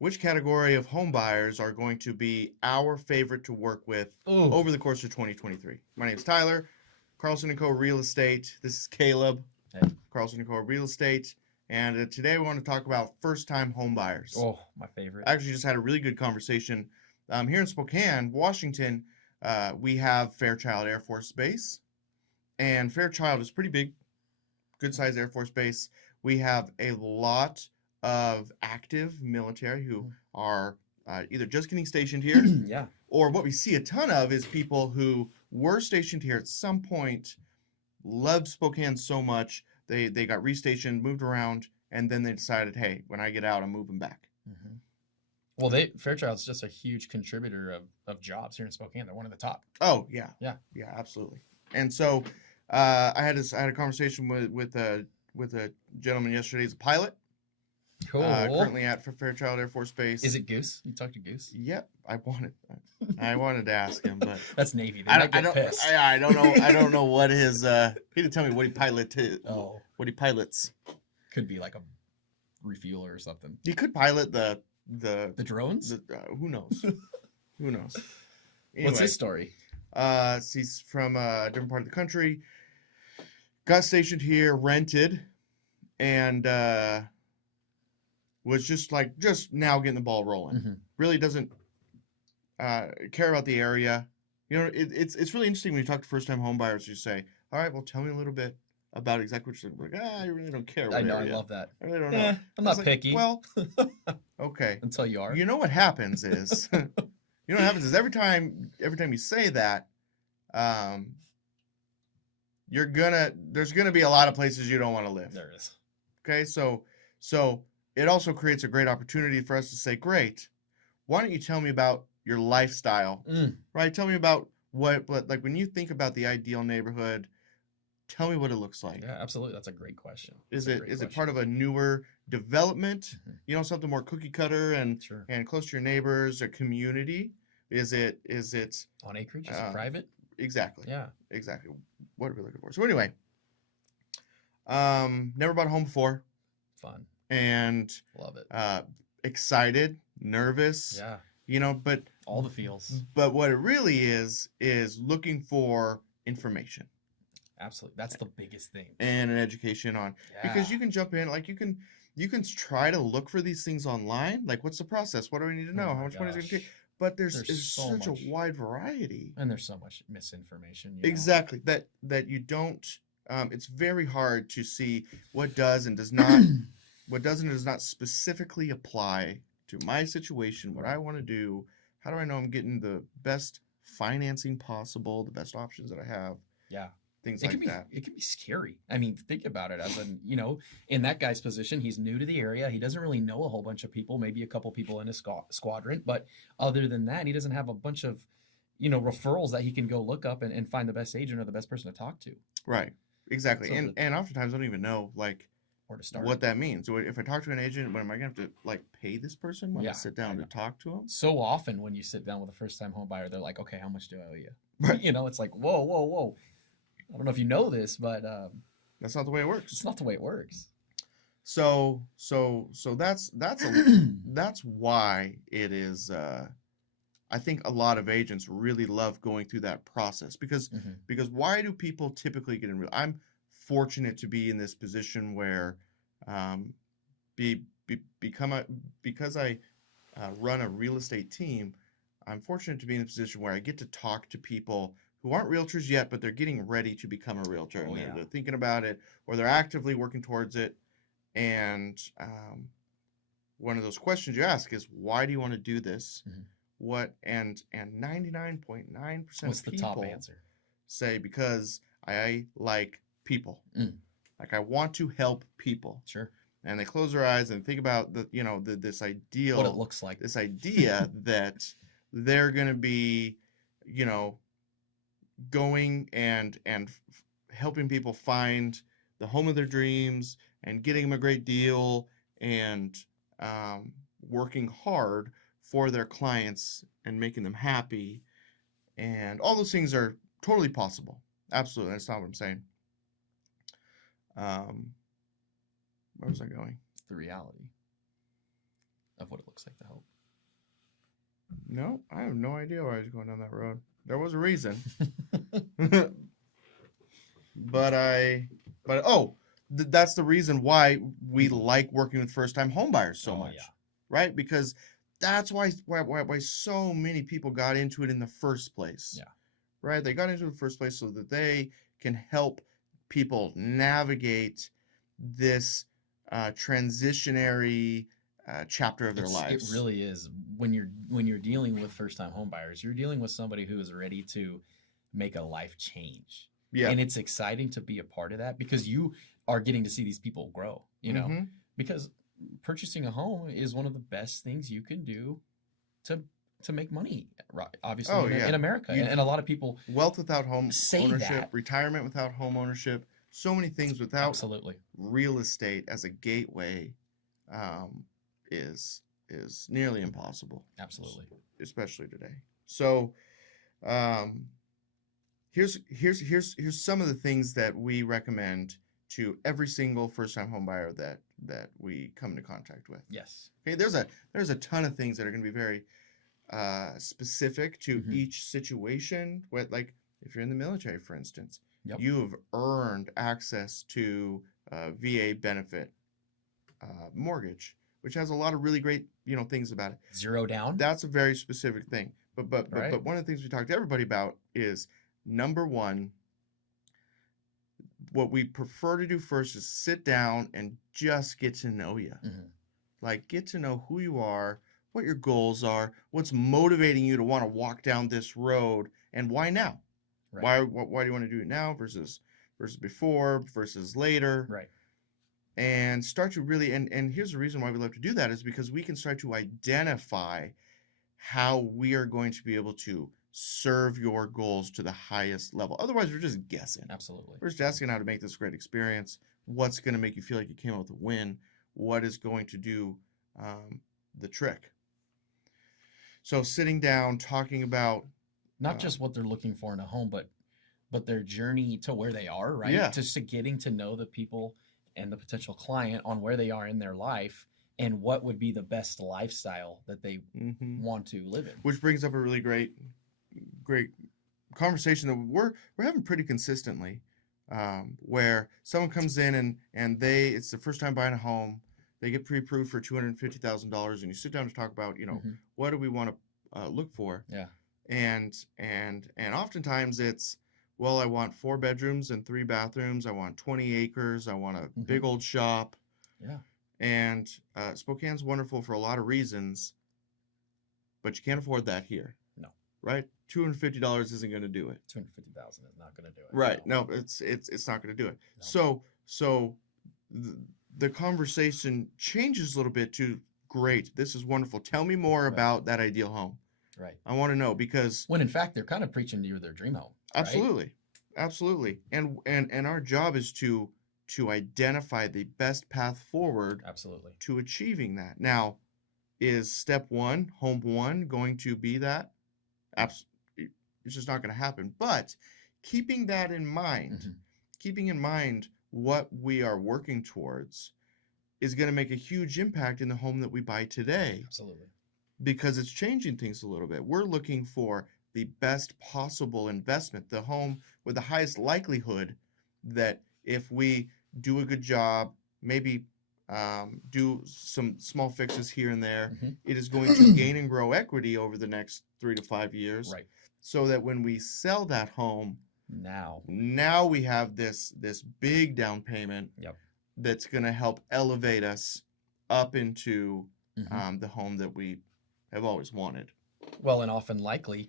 which category of home buyers are going to be our favorite to work with Ooh. over the course of 2023. My name is Tyler, Carlson & Co. Real Estate. This is Caleb, Hey. Carlson & Co. Real Estate. And today we want to talk about first-time home buyers. Oh, my favorite. I actually just had a really good conversation. Here in Spokane, Washington, we have Fairchild Air Force Base. And Fairchild is pretty big, good-sized Air Force Base. We have a lot of active military who are either just getting stationed here, Yeah. or what we see a ton of is people who were stationed here at some point, loved Spokane so much, they got restationed, moved around, and then they decided, hey, when I get out, I'm moving back. Mm-hmm. Well, Fairchild's just a huge contributor of jobs here in Spokane. They're one of the top. Oh, yeah. Yeah. Yeah, absolutely. And so I had a conversation with a gentleman yesterday. He's a pilot. Cool. Currently at Fairchild Air Force Base. Is it Goose? You talked to Goose? Yep. I wanted to ask him, but that's Navy. They might get pissed. I don't know. I don't know what his. He didn't tell me what he piloted. Oh. What he pilots. Could be like a refueler or something. He could pilot the drones. Who knows? Who knows? Anyway, what's his story? He's from a different part of the country. Got stationed here, rented, and was just now getting the ball rolling. Mm-hmm. Really doesn't care about the area. You know, it's really interesting when you talk to first-time home buyers. You say, "All right, well, tell me a little bit about exactly what you're like." I really don't care. I know, I love that. I really don't know. I'm not picky. Well, okay. Until you are. You know what happens is, every time you say that, there's gonna be a lot of places you don't want to live. There is. Okay, so it also creates a great opportunity for us to say, great, why don't you tell me about your lifestyle, right? Tell me about what like when you think about the ideal neighborhood, tell me what it looks like. Yeah, absolutely. That's a great question. Is it part of a newer development? Mm-hmm. Something more cookie cutter and close to your neighbors, a community? Is it on acreage? Is it private? Exactly. Yeah. Exactly. What are we looking for? So anyway, never bought a home before. Fun. And love it. Excited, nervous. Yeah. But all the feels. But what it really is looking for information. Absolutely. That's the biggest thing. And an education on. Yeah. Because you can jump in, like you can try to look for these things online. Like, what's the process? What do I need to know? How much money is it going to take? But there's such a wide variety. And there's so much misinformation. Exactly. That you don't, it's very hard to see what does and does not, what does and does not specifically apply to my situation, what I want to do. How do I know I'm getting the best financing possible, the best options that I have? Yeah. Things like that. It can be scary. I mean, think about it. As in that guy's position, he's new to the area. He doesn't really know a whole bunch of people, maybe a couple people in his squadron. But other than that, he doesn't have a bunch of, referrals that he can go look up and find the best agent or the best person to talk to. Right. Exactly. So and oftentimes I don't even know, like, where to start. What that means. So if I talk to an agent, am I going to have to, like, pay this person when I sit down to talk to them? So often when you sit down with a first-time home buyer, they're like, okay, how much do I owe you? Right. It's like, whoa. I don't know if you know this, but that's not the way it works. It's not the way it works. So that's that's why it is. I think a lot of agents really love going through that process because why do people typically get in real? I'm fortunate to be in this position where, because I run a real estate team, I'm fortunate to be in a position where I get to talk to people who aren't realtors yet, but they're getting ready to become a realtor. And they're thinking about it, or they're actively working towards it. And one of those questions you ask is, why do you want to do this? Mm-hmm. What and 99.9% What's of the people top answer? Say, because I like people. Mm. Like, I want to help people. Sure. And they close their eyes and think about this ideal, what it looks like, this idea that they're going to be, going and helping people find the home of their dreams and getting them a great deal and working hard for their clients and making them happy. And all those things are totally possible. Absolutely. That's not what I'm saying. Where was I going? It's the reality. of what it looks like to help. No, I have no idea why I was going down that road. There was a reason. but that's the reason why we like working with first-time homebuyers so much, Yeah. right? Because that's why so many people got into it in the first place. Yeah. Right? They got into it in the first place so that they can help people navigate this transitionary chapter of their lives. It really is. When you're dealing with first-time home buyers, you're dealing with somebody who is ready to make a life change. Yeah. And it's exciting to be a part of that because you are getting to see these people grow, you know. Mhm. Because purchasing a home is one of the best things you can do to make money, right? Obviously, Oh, in, yeah. in America. You- And a lot of people Wealth without home say ownership, that. retirement without home ownership, so many things without Absolutely. real estate as a gateway is nearly impossible. Absolutely. Especially today. So here's some of the things that we recommend to every single first-time home buyer that we come into contact with. Yes. Okay, there's a ton of things that are going to be very specific to Mhm. each situation. Like if you're in the military, for instance, Yep. you have earned access to VA benefit mortgage, which has a lot of really great things about it. 0 down. That's a very specific thing. But Right. one of the things we talk to everybody about is, number one, what we prefer to do first is sit down and just get to know you. Mhm. Like, get to know who you are, what your goals are, what's motivating you to want to walk down this road, and why now? Right. Why do you want to do it now versus before versus later? Right. And start to really and here's the reason why we love to do that is because we can start to identify how we are going to be able to serve your goals to the highest level. Otherwise, we're just guessing. Absolutely. We're just asking how to make this a great experience. What's going to make you feel like you came out with a win? What is going to do the trick? So sitting down, talking about Not just what they're looking for in a home, but their journey to where they are, right? Yeah. Just to getting to know the people and the potential client on where they are in their life and what would be the best lifestyle that they want to live in. Which brings up a really great conversation that we're having pretty consistently, where someone comes in and it's their first time buying a home. They get pre-approved for $250,000, and you sit down to talk about, what do we want to look for? Yeah. And oftentimes it's, well, I want 4 bedrooms and 3 bathrooms. I want 20 acres. I want a big old shop. Yeah. And Spokane's wonderful for a lot of reasons, but you can't afford that here. No. Right? $250 isn't going to do it. $250,000 is not going to do it. Right. No, it's not going to do it. No. So the conversation changes a little bit to, great, this is wonderful. Tell me more about that ideal home. Right. I want to know, because when in fact they're kind of preaching to you their dream home. Absolutely. Right? Absolutely. And our job is to identify the best path forward. Absolutely. To achieving that. Now, is step 1, home 1, going to be that? It's just not going to happen. But keeping that in mind, keeping in mind what we are working towards is going to make a huge impact in the home that we buy today. Absolutely. Because it's changing things a little bit. We're looking for the best possible investment, the home with the highest likelihood that if we do a good job, maybe do some small fixes here and there, it is going to gain and grow equity over the next 3 to 5 years. Right. So that when we sell that home, now we have this big down payment. Yep. That's going to help elevate us up into the home that we have always wanted. Well, and often likely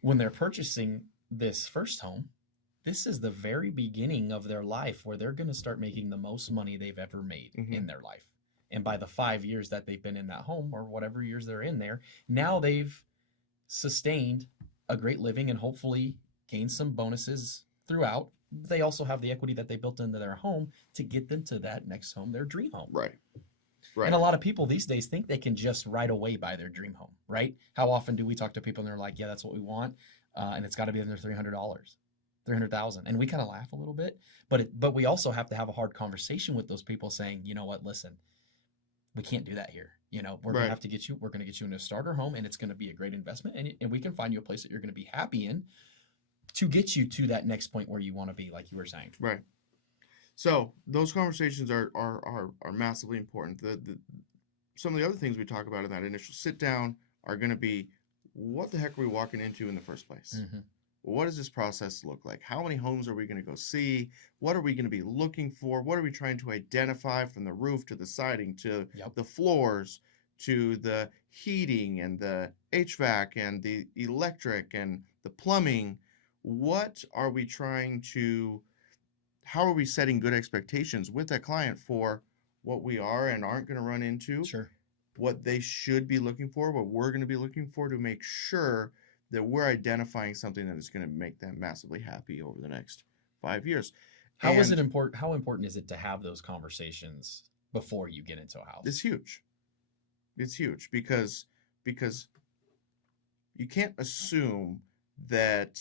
when they're purchasing this first home, this is the very beginning of their life where they're going to start making the most money they've ever made in their life. And by the 5 years that they've been in that home, or whatever years they're in there, now they've sustained a great living and hopefully gained some bonuses throughout. They also have the equity that they built into their home to get them to that next home, their dream home. Right. And a lot of people these days think they can just right away buy their dream home, right? How often do we talk to people and they're like, yeah, that's what we want. And it's got to be under $300, $300,000. And we kind of laugh a little bit, but we also have to have a hard conversation with those people saying, you know what, listen, we can't do that here. We're going to Right. have to get you, we're going to get you in a starter home, and it's going to be a great investment. And we can find you a place that you're going to be happy in to get you to that next point where you want to be, like you were saying. Right. So those conversations are massively important. Some of the other things we talk about in that initial sit down are going to be, what the heck are we walking into in the first place? Mm-hmm. What does this process look like? How many homes are we going to go see? What are we going to be looking for? What are we trying to identify, from the roof to the siding to Yep. the floors to the heating and the HVAC and the electric and the plumbing? What are we trying to, how are we setting good expectations with that client for what we are and aren't going to run into, Sure. what they should be looking for, what we're going to be looking for, to make sure that we're identifying something that is going to make them massively happy over the next 5 years. How important is it to have those conversations before you get into a house? It's huge. It's huge because you can't assume that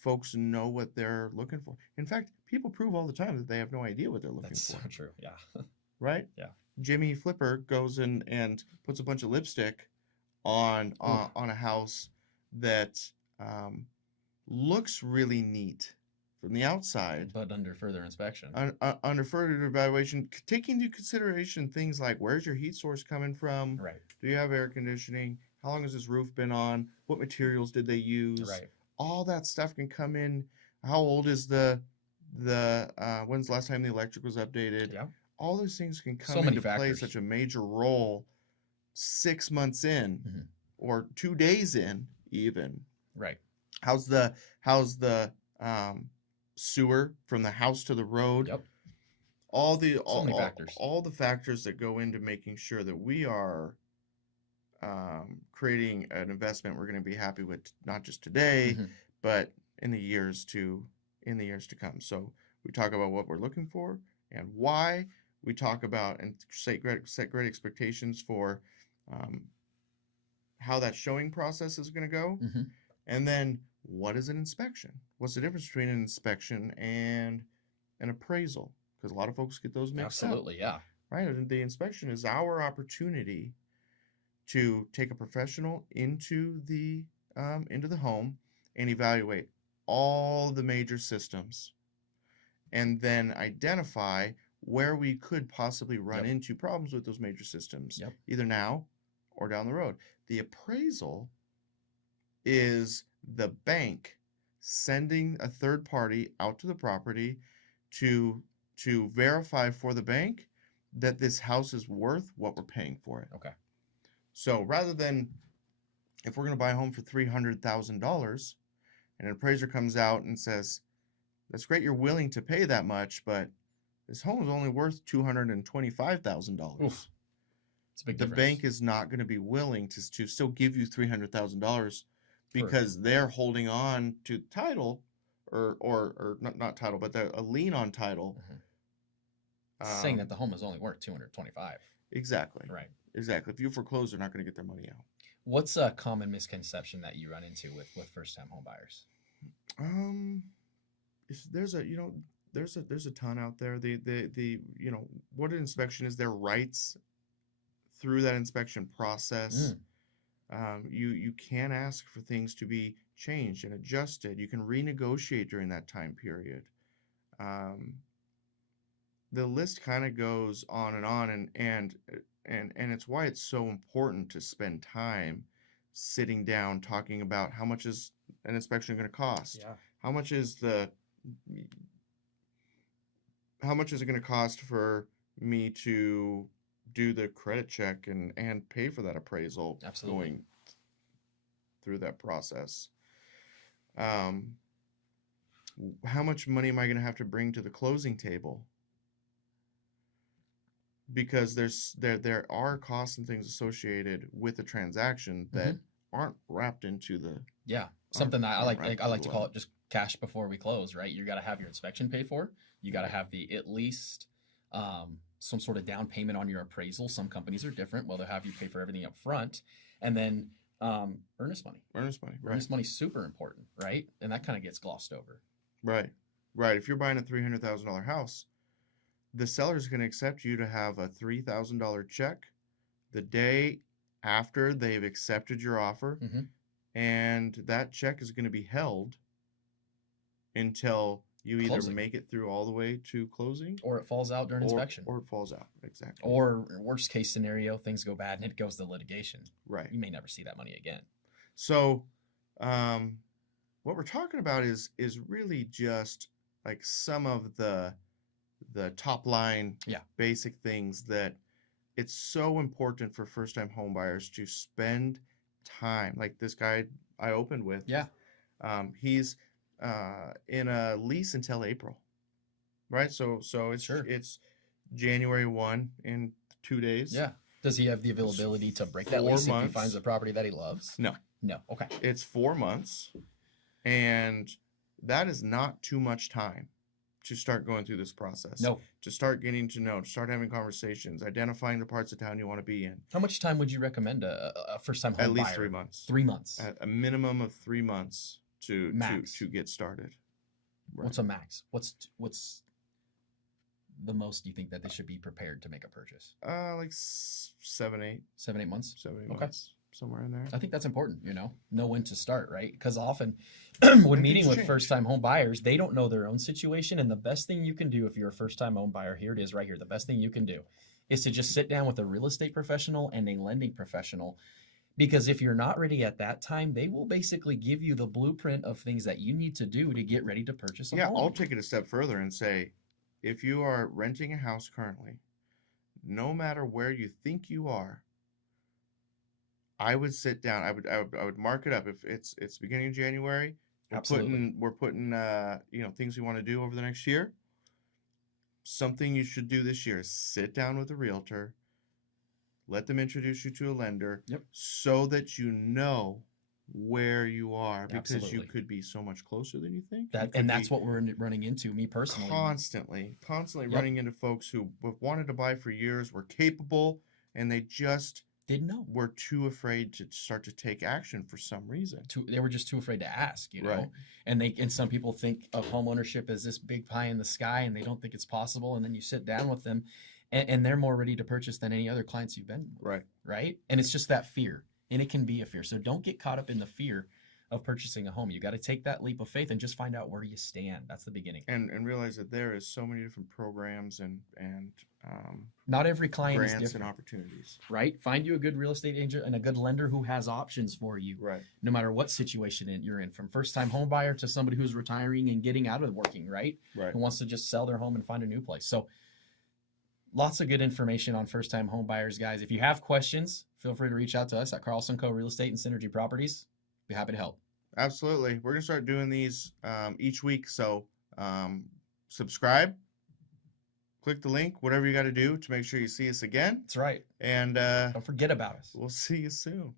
folks know what they're looking for. In fact, people prove all the time that they have no idea what they're looking That's for. so true. Yeah. Right? Yeah. Jimmy Flipper goes in and puts a bunch of lipstick on a house that looks really neat from the outside, But under further inspection. Under further evaluation, taking into consideration things like, where's your heat source coming from? Right. Do you have air conditioning? How long has this roof been on? What materials did they use? Right. All that stuff can come in. How old is when's the last time the electric was updated? Yeah. All those things can come So many into play factors. such a major role 6 months in, Mhm. or 2 days in even. Right. How's the sewer from the house to the road? Yep. So many factors. All the factors that go into making sure that we are creating an investment we're going to be happy with, not just today, Mhm. but in the years to come. So we talk about what we're looking for and why. We talk about and set great expectations for how that showing process is going to go. Mhm. And then, what is an inspection? What's the difference between an inspection and an appraisal? Because a lot of folks get those mixed up. Absolutely. Yeah. Right? And the inspection is our opportunity to take a professional into the home and evaluate all the major systems, and then identify where we could possibly run Yep. into problems with those major systems, Yep. either now or down the road. The appraisal is the bank sending a third party out to the property to verify for the bank that this house is worth what we're paying for it. Okay. So rather than, if we're going to buy a home for $300,000 and an appraiser comes out and says, that's great, you're willing to pay that much, but this home is only worth $225,000. Oof. It's a big The difference. bank is not going to be willing to still give you $300,000 because they're holding on to title, or not title, but a lien on title. Saying that the home is only worth $225. Exactly. Right. Exactly. If you foreclose, they're not going to get their money out. What's a common misconception that you run into with first-time home buyers? There's a ton out there. What an inspection is, their rights through that inspection process. You can ask for things to be changed and adjusted. You can renegotiate during that time period. The list kind of goes on, and it's why it's so important to spend time sitting down talking about, how much is an inspection going to cost? Yeah. How much is it going to cost for me to do the credit check and pay for that appraisal? Absolutely. Going through that process. How much money am I going to have to bring to the closing table? Because there are costs and things associated with the transaction that aren't wrapped into the something that I like to call it just cash before we close, right? You got to have your inspection paid for. You got to have at least some sort of down payment on your appraisal. Some companies are different. Well, they'll have you pay for everything up front, and then earnest money. Earnest money. Right. Earnest money is super important, right? And that kind of gets glossed over. Right. If you're buying a $300,000 house, the seller is going to accept you to have a $3,000 check the day after they've accepted your offer, Hmm. and that check is going to be held until you either Closing. make it through all the way to closing Or it falls out during inspection. or it falls out. Exactly. Or worst case scenario, things go bad and it goes to litigation. Right. You may never see that money again. So, what we're talking about is really just like some of the top line Yeah. basic things that it's so important for first time home buyers to spend time. Like this guy I opened with, Yeah. he's in a lease until April, right? So it's Sure. it's January 1 in 2 days. Yeah. Does he have the availability to break that 4 lease if he months. finds a property that he loves? No. No. Okay. It's 4 months, and that is not too much time to start going through this process. No. To start getting to know, to start having conversations, identifying the parts of town you want to be in. How much time would you recommend a first time home buyer? At least 3 months. 3 months. At a minimum of 3 months to Max. to get started. Right. What's a max? What's the most you think that they should be prepared to make a purchase? Like 7, 8. 7, 8 months? 7, 8 Okay. months. Somewhere in there. I think that's important, know when to start, right? Because often when And meeting things with change. first-time home buyers, they don't know their own situation. And the best thing you can do if you're a first-time home buyer, here it is right here. The best thing you can do is to just sit down with a real estate professional and a lending professional. Because if you're not ready at that time, they will basically give you the blueprint of things that you need to do to get ready to purchase a Yeah, home. I'll take it a step further and say, if you are renting a house currently, no matter where you think you are, I would sit down. I would mark it up. If it's beginning of January, Absolutely. we're putting things we want to do over the next year. Something you should do this year is sit down with a realtor, let them introduce you to a lender, Yep. so that you know where you are, because you Absolutely. could be so much closer than you think. That's what we're running into, me personally. Constantly Yep. running into folks who have wanted to buy for years, were capable, and they just Didn't know. were too afraid to start to take action for some reason. They were just too afraid to ask, Right. And some people think of home ownership as this big pie in the sky, and they don't think it's possible. And then you sit down with them, and they're more ready to purchase than any other clients you've been with, right? And it's just that fear, and it can be a fear. So don't get caught up in the fear of purchasing a home. You got to take that leap of faith and just find out where you stand. That's the beginning. And realize that there is so many different programs and not every client is grants and different, opportunities. right? Find you a good real estate agent and a good lender who has options for you. Right. No matter what situation you're in, from first-time home buyer to somebody who's retiring and getting out of working, right? Right. Who wants to just sell their home and find a new place. So lots of good information on first-time home buyers, guys. If you have questions, feel free to reach out to us at Carlson Co. Real Estate and Synergy Properties. Be happy to help. Absolutely. We're going to start doing these each week. So subscribe, click the link, whatever you got to do to make sure you see us again. That's right. And Don't forget about us. we'll see you soon.